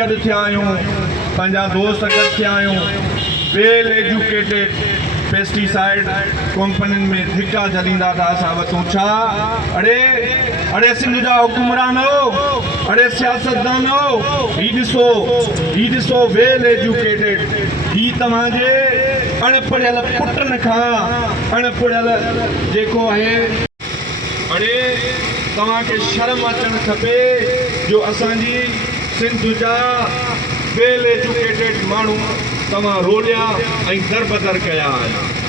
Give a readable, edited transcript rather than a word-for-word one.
गॾु थिया आहियूं, पंहिंजा दोस्त गॾु थिया आहियूं, वेल एजुकेटेड पेस्टिसाइड कंपनियुनि में धिका जलींदा था असां वठूं छा? अड़े सिंध जा हुकुमरान हो, अड़े सियासतदान हो, ही ॾिसो वेल एजुकेटेड, ही तव्हांजे अणपढ़ियल पुटनि खां अणपढ़ियल जेको आहे, अड़े तव्हांखे शर्म अचणु खपे जो असांजी सिंध जा वेल एजुकेटेड माण्हू तव्हां रोलिया ऐं दरबदर कया आहिनि।